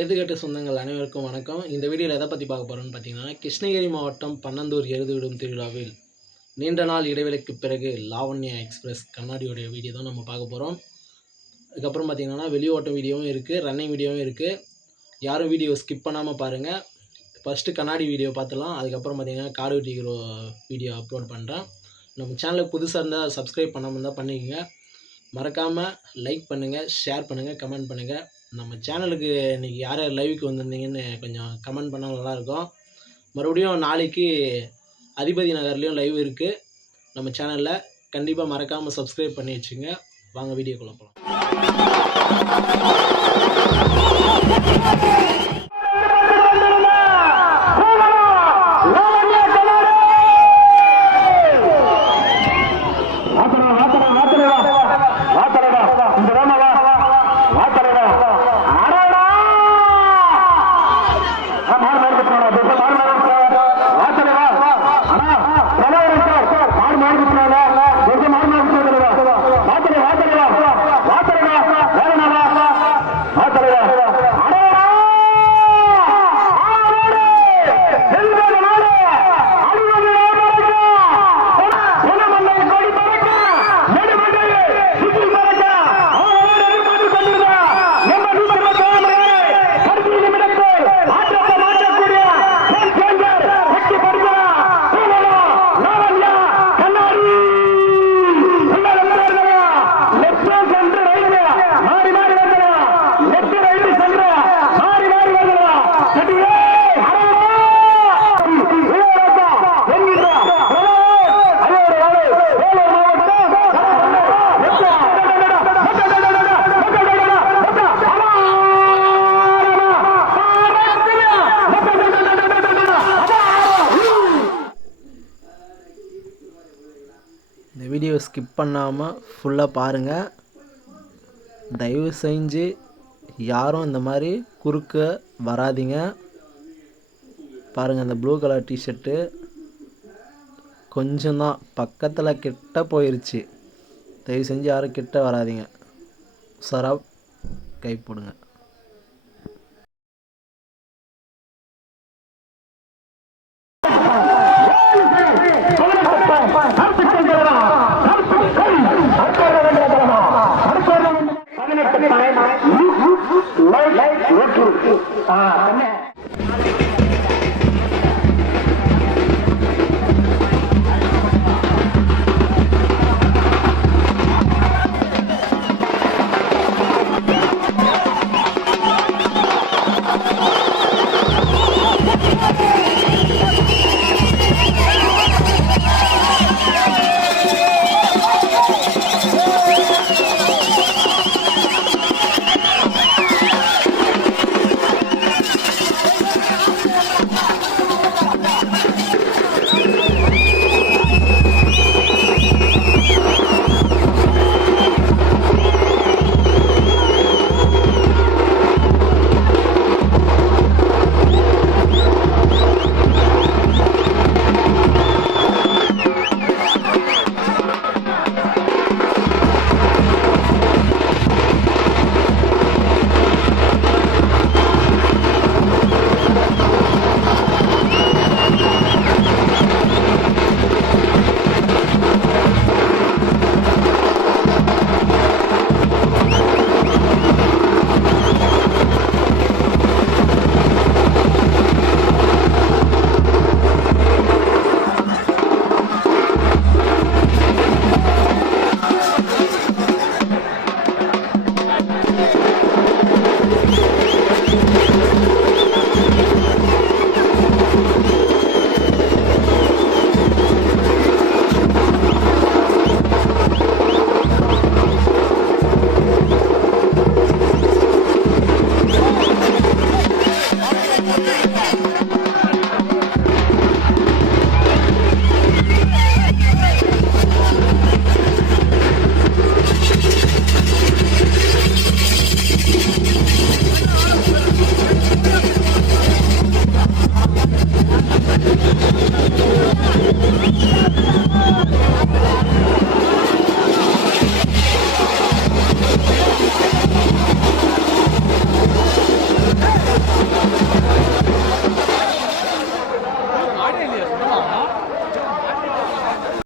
எருதுகட்டு சொந்தங்கள் அனைவருக்கும் வணக்கம். இந்த வீடியோவில் எதை பற்றி பார்க்க போகிறோம்னு பார்த்தீங்கன்னா, கிருஷ்ணகிரி மாவட்டம் பன்னந்தூர் எருதுவிடும் திருவிழாவில் நீண்ட நாள் இடைவெளிக்கு பிறகு லாவண்யா எக்ஸ்பிரஸ் கண்ணாடியோடைய வீடியோ தான் நம்ம பார்க்க போகிறோம். அதுக்கப்புறம் பார்த்தீங்கன்னா வெளி ஓட்டம் வீடியோவும் இருக்குது, ரன்னிங் வீடியோவும் இருக்குது. யாரும் வீடியோ ஸ்கிப் பண்ணாமல் பாருங்கள். ஃபஸ்ட்டு கண்ணாடி வீடியோ பார்த்துலாம், அதுக்கப்புறம் பார்த்தீங்கன்னா காடு வெட்டிக்கிற வீடியோ அப்லோட் பண்ணுறேன். நம்ம சேனலுக்கு புதுசாக இருந்தால் சப்ஸ்கிரைப் பண்ணாமல் இருந்தால் பண்ணிக்கோங்க. மறக்காமல் லைக் பண்ணுங்கள், ஷேர் பண்ணுங்கள், கமெண்ட் பண்ணுங்கள். நம்ம சேனலுக்கு இன்றைக்கி யார் யார் லைவுக்கு வந்திருந்தீங்கன்னு கொஞ்சம் கமெண்ட் பண்ணால் நல்லாயிருக்கும். மறுபடியும் நாளைக்கு அதிபதி நகர்லேயும் லைவ் இருக்குது நம்ம சேனலில். கண்டிப்பாக மறக்காமல் சப்ஸ்கிரைப் பண்ணி வச்சுங்க. வாங்க வீடியோக்குள்ளே போகலாம். இந்த வீடியோ ஸ்கிப் பண்ணாமல் ஃபுல்லாக பாருங்கள். தயவு செஞ்சு யாரும் இந்த மாதிரி குறுக்க வராதிங்க. பாருங்கள், இந்த ப்ளூ கலர் டிஷர்ட்டு கொஞ்சம்தான் பக்கத்தில் கிட்ட போயிடுச்சு. தயவு செஞ்சு யாரும் கிட்ட வராதிங்க. சராப் கை போடுங்க. Like